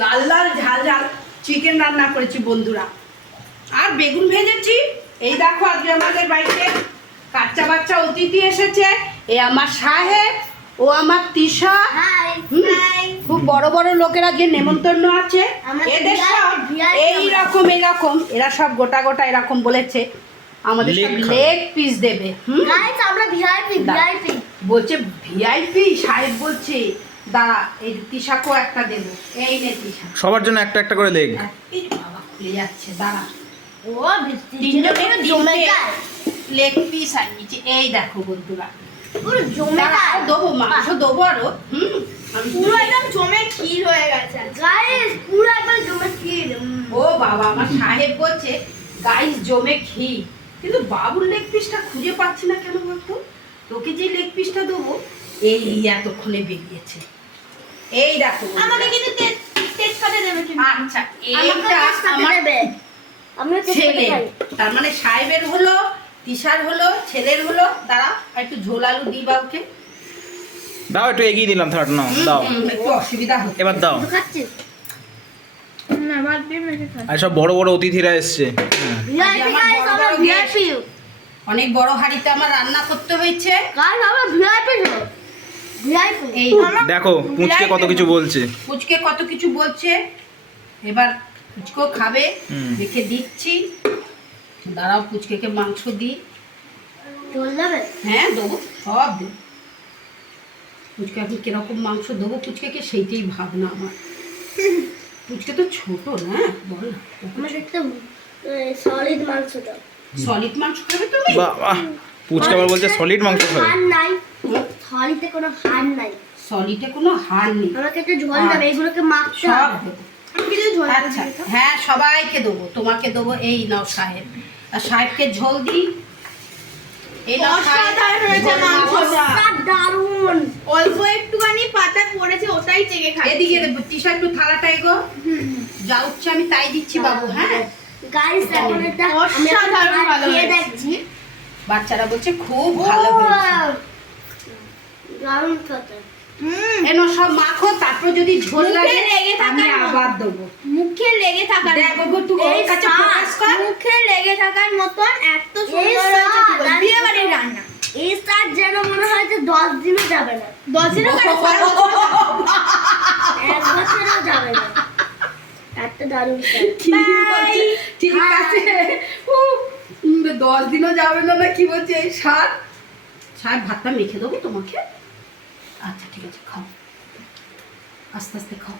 লাল লাল ঝাল ঝাল চিকেন রান্না করেছি বন্ধুরা, আর বেগুন ভেজেছি। এই দেখো আজকে আমাদের বাড়িতে বাচ্চা বাচ্চা অতিথি এসেছে। এ আমার সাহেব, ও আমার তিশা। খুব বড় বড় লোকেরা যে নেমন্তন্ন আছে, এদের সব এইরকম এইরকম, এরা সব গোটা গোটা এরকম বলেছে আমাদের সব লেগ পিস দেবে। আমরা ভিআইপি ভিআইপি বলছে ভিআইপি। সাহেব বলছে দাঁড়া, এই তিশাকেও একটা দেবো। এই নে তিশা, সবার জন্য একটা একটা করে লেগ। এই বাবা খুলে যাচ্ছে, দাঁড়া। ও তিনজনের জমে যায় লেগ পিস আর নিচে। এই দেখো বন্ধুরা, পুরো জমে যায়। দেবো মাংস দেবো আরো। আমি পুরো একদম জমে ক্ষীর হয়ে গেছে গাইস, পুরো একদম জমে ক্ষীর। ও বাবা, আমার সাহেব বলছে গাইস জমে ক্ষীর, কিন্তু বাবুর লেগ পিসটা খুঁজে পাচ্ছি না কেন বলতো। তোকে যে লেগ পিসটা দেবো এই এতক্ষণে বেরিয়েছে। এই দেখো আমাকে কিন্তু তেজপাতা দেবে কিন্তু। আচ্ছা, এইটা আমার দেবে। আমরা ছেলে, তার মানে সাহেবের হলো, তিশার হলো, ছেলের হলো। দাঁড়া একটু ঝোল আলু দিই বাবুকে। দাও, একটু এগিয়ে দিলাম, থার্ড নাও, দাও একটু অসুবিধা হচ্ছে। এবার দাও। খাচ্ছিস না? বাদ দিয়ে মেখে খা। আর সব বড় বড় অতিথিরা এসছে। ভিআইপি গাইস, আমরা ভিআইপি অনেক বড় হাঁড়িতে আমার রান্না করতে হয়েছে। গাইস, আমরা ভিআইপি ভিআইপি। এই দেখো পুচকে কত কিছু বলছে। পুচকে কত কিছু বলছে, এবার পুচকো খাবে। রেখে দিচ্ছি, দাঁড়াও পুচকেকে মাংস দিই। চল যাবে। হ্যাঁ দেবো, সব দেবো। পুচকে এখন কিরকম মাংস দেবো পুচকেকে সেইটাই ভাবনা আমার। পুচকে তো ছোট না, বল না। আমার একটা সলিড মাংস দাও। সলিড মাংস খাবে তুমি? বাবা, পুচকে আবার বলছে সলিড মাংস খাবে। হাড় নাই, সলিডে কোনো হাড় নাই। সলিডে কোনো হাড় নেই। আমাকে একটু ঝোল দেবে, এগুলোকে মাখতে সব হবে। দেবো। আমি কিছু ঝোল আচ্ছা হ্যাঁ, সবাইকে দেবো, তোমাকে দেবো। এই নাও সাহেব, আর সাহেবকে ঝোল দিই। এই নাও সাহেব, দারুন। অল্প একটুখানি পাতা পড়েছে, ওটাই চেকে খাই। এদিকে দেবো। তিশা একটু থালাটা এগো, যা উঠছে আমি তাই দিচ্ছি বাবু। হ্যাঁ গাইস, এখন এটা অসাধারণ ভালো খেয়ে হয়েছে। দেখছি। বাচ্চারা বলছে খুব ভালো হয়েছে। দারুন খেতে। এনো সব মাখো, তারপর যদি ঝোল মুখে লাগে লেগে আমি থাকার আবার দেবো। মুখে লেগে থাকার দেখ বাবু, তুই ওর এই কাছে স্বাদ, ফোকাস কর। মুখে লেগে থাকার মতন এত এই সুন্দর হয়েছে কি স্বাদ, বলবো। আমি বিয়ে বাড়ির রান্না। এই স্টার যেন মনে হয় যে 10 দিনও যাবে না, 10 দিনও কেন, 12 বছর। 1 বছরও যাবে না। এত দারুন স্বাদ। ঠিক বলছে, ঠিক আছে। 10 দিনও যাবে না, না কি বলছে এই সার। সার ভাতটা মেখে দেবো তোমাকে। আচ্ছা ঠিক আছে, খাও, আস্তে আস্তে খাও।